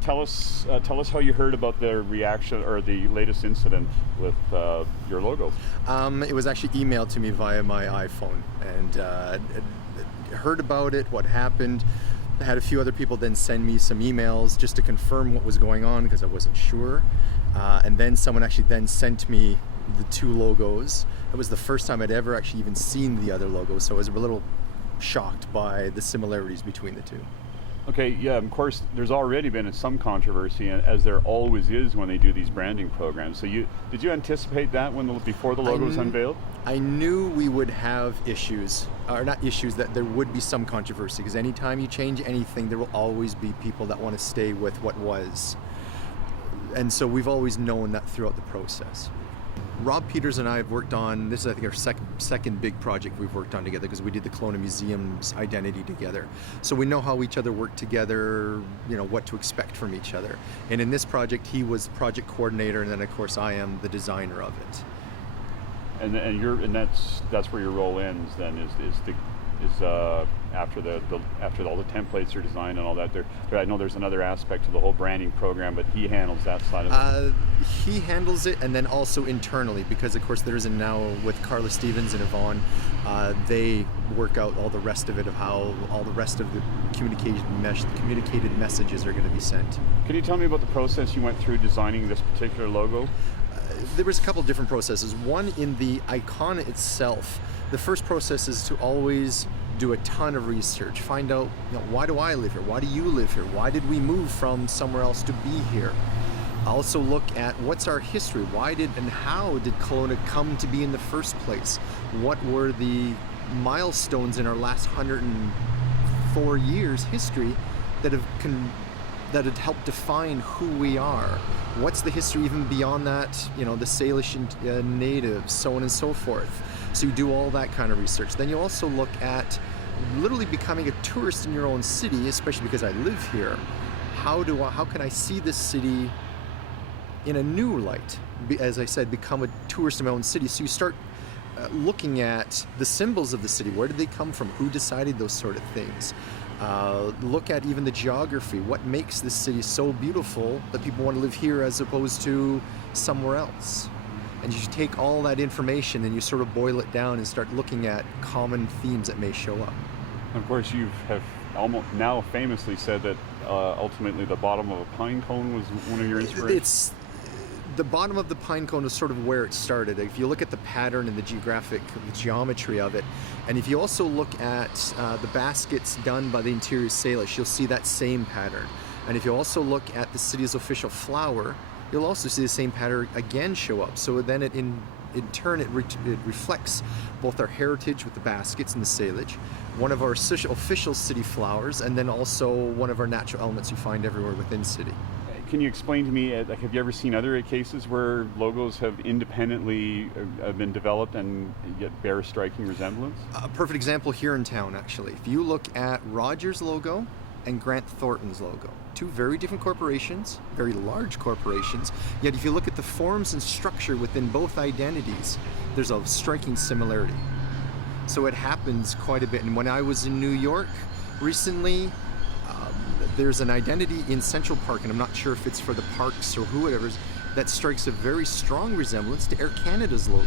Tell us how you heard about the reaction or the latest incident with your logo. It was actually emailed to me via my iPhone, and heard about it, what happened. I had a few other people then send me some emails just to confirm what was going on because I wasn't sure. And then someone actually then sent me the two logos. It was the first time I'd ever actually even seen the other logo, so I was a little shocked by the similarities between the two. Okay, yeah, of course, there's already been some controversy, as there always is when they do these branding programs. So did you anticipate that before the logo was unveiled? I knew we would have issues, or not issues, that there would be some controversy, because anytime you change anything, there will always be people that want to stay with what was. And so we've always known that throughout the process. Rob Peters and I have worked on, this is I think our second big project we've worked on together, because we did the Kelowna Museum's identity together. So we know how each other work together, what to expect from each other. And in this project, he was project coordinator, and then of course I am the designer of it. And that's where your role ends then, is after all the templates are designed and all that. I know there's another aspect to the whole branding program, but he handles that side of it. He handles it, and then also internally, because of course there isn't now with Carla Stevens and Yvonne. They work out all the rest of it, of how all the rest of the communicated messages are going to be sent. Can you tell me about the process you went through designing this particular logo? There was a couple different processes. One, in the icon itself, the first process is to always do a ton of research. Find out, why do I live here? Why do you live here? Why did we move from somewhere else to be here? Also look at what's our history. Why did and how did Kelowna come to be in the first place? What were the milestones in our last 104 years history that had helped define who we are? What's the history even beyond that? The Salish natives, so on and so forth. So you do all that kind of research. Then you also look at literally becoming a tourist in your own city, especially because I live here. How can I see this city in a new light? As I said, become a tourist in my own city. So you start looking at the symbols of the city. Where did they come from? Who decided those sort of things? Look at even the geography. What makes this city so beautiful that people want to live here as opposed to somewhere else? And you take all that information and you sort of boil it down and start looking at common themes that may show up. Of course, you have almost now famously said that ultimately the bottom of a pine cone was one of your inspirations. The bottom of the pine cone is sort of where it started. If you look at the pattern and the geometry of it, and if you also look at the baskets done by the Interior Salish, you'll see that same pattern. And if you also look at the city's official flower, you'll also see the same pattern again show up. So then in turn it reflects both our heritage with the baskets and the Salish, one of our official city flowers, and then also one of our natural elements you find everywhere within city. Can you explain to me, have you ever seen other cases where logos have independently been developed and yet bear striking resemblance? A perfect example here in town, actually. If you look at Rogers' logo and Grant Thornton's logo, two very different corporations, very large corporations, yet if you look at the forms and structure within both identities, there's a striking similarity. So it happens quite a bit. And when I was in New York recently, there's an identity in Central Park, and I'm not sure if it's for the parks or whoever, that strikes a very strong resemblance to Air Canada's logo.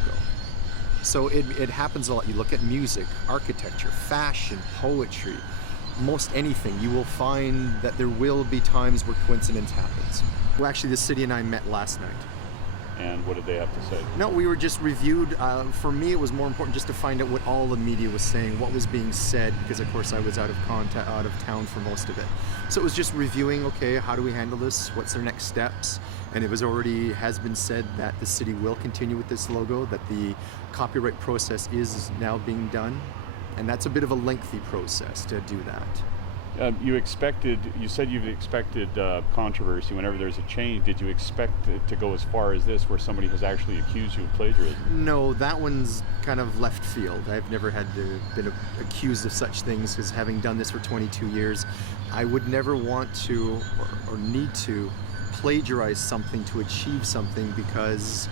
So it happens a lot. You look at music, architecture, fashion, poetry, most anything, you will find that there will be times where coincidence happens. Well, actually, the city and I met last night. And what did they have to say? No, we were just reviewed. For me, it was more important just to find out what all the media was saying, what was being said, because of course I was out of town for most of it. So it was just reviewing, okay, how do we handle this? What's their next steps? And it has been said that the city will continue with this logo, that the copyright process is now being done. And that's a bit of a lengthy process to do that. You said you've expected controversy whenever there's a change. Did you expect it to go as far as this, where somebody has actually accused you of plagiarism? No, that one's kind of left field. I've never been accused of such things, because having done this for 22 years, I would never want to or need to plagiarize something to achieve something, because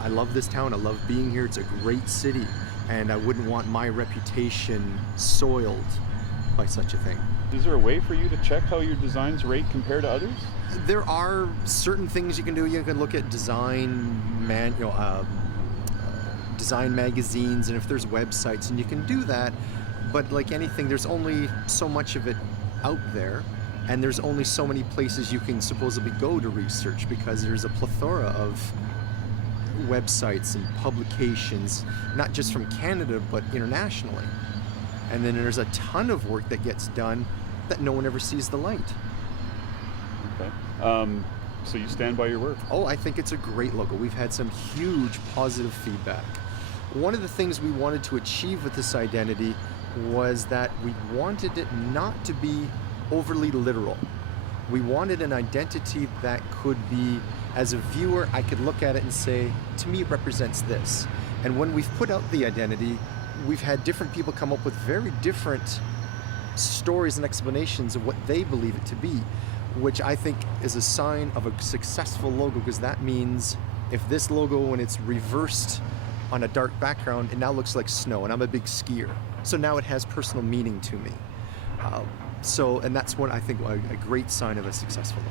I love this town. I love being here. It's a great city, and I wouldn't want my reputation soiled by such a thing. Is there a way for you to check how your designs rate compared to others? There are certain things you can do. You can look at design magazines, and if there's websites, and you can do that. But like anything, there's only so much of it out there, and there's only so many places you can supposedly go to research, because there's a plethora of websites and publications, not just from Canada but internationally. And then there's a ton of work that gets done that no one ever sees the light. Okay. So you stand by your work? Oh, I think it's a great logo. We've had some huge positive feedback. One of the things we wanted to achieve with this identity was that we wanted it not to be overly literal. We wanted an identity that could be, as a viewer, I could look at it and say, to me it represents this. And when we've put out the identity, we've had different people come up with very different stories and explanations of what they believe it to be, which I think is a sign of a successful logo, because that means if this logo, when it's reversed on a dark background, it now looks like snow, and I'm a big skier. So now it has personal meaning to me. And that's what I think a great sign of a successful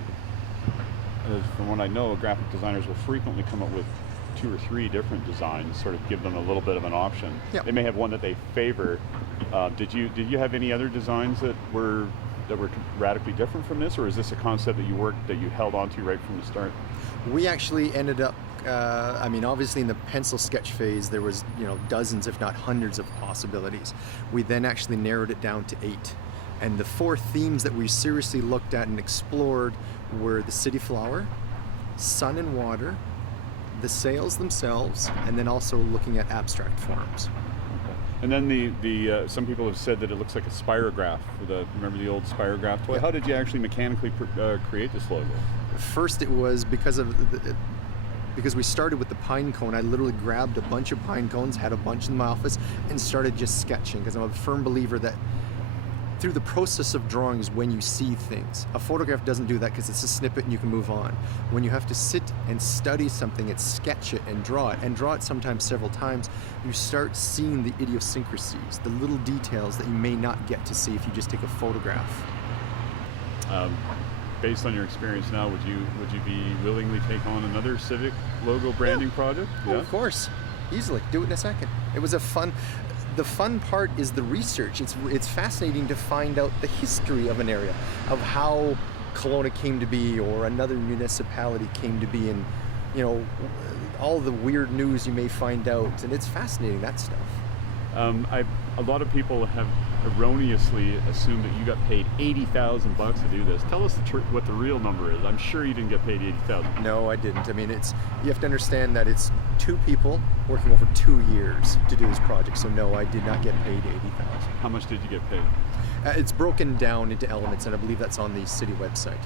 logo. From what I know, graphic designers will frequently come up with 2 or 3 different designs, sort of give them a little bit of an option. Yep. They may have one that they favor. Did you have any other designs that were radically different from this, or is this a concept that you held on to right from the start? We actually ended up, obviously in the pencil sketch phase, there was dozens, if not hundreds, of possibilities. We then actually narrowed it down to 8. And the 4 themes that we seriously looked at and explored were the city flower, sun and water, the sails themselves, and then also looking at abstract forms. And then the some people have said that it looks like a spirograph. Remember the old spirograph toy? Yeah. How did you actually mechanically create this logo? First, it was because we started with the pine cone. I literally grabbed a bunch of pine cones, had a bunch in my office, and started just sketching, because I'm a firm believer that through the process of drawing is when you see things. A photograph doesn't do that, because it's a snippet and you can move on. When you have to sit and study something, it's sketch it and draw it sometimes several times, you start seeing the idiosyncrasies, the little details that you may not get to see if you just take a photograph. Based on your experience now, would you be willingly take on another civic logo branding project? Oh, of course, easily. Do it in a second. It was the fun part is the research. It's fascinating to find out the history of an area, of how Kelowna came to be, or another municipality came to be, and all the weird news you may find out, and it's fascinating, that stuff. A lot of people have erroneously assumed that you got paid $80,000 to do this. Tell us what the real number is. I'm sure you didn't get paid $80,000. No, I didn't. You have to understand that it's 2 people working over 2 years to do this project. So no, I did not get paid $80,000. How much did you get paid? It's broken down into elements, and I believe that's on the city website.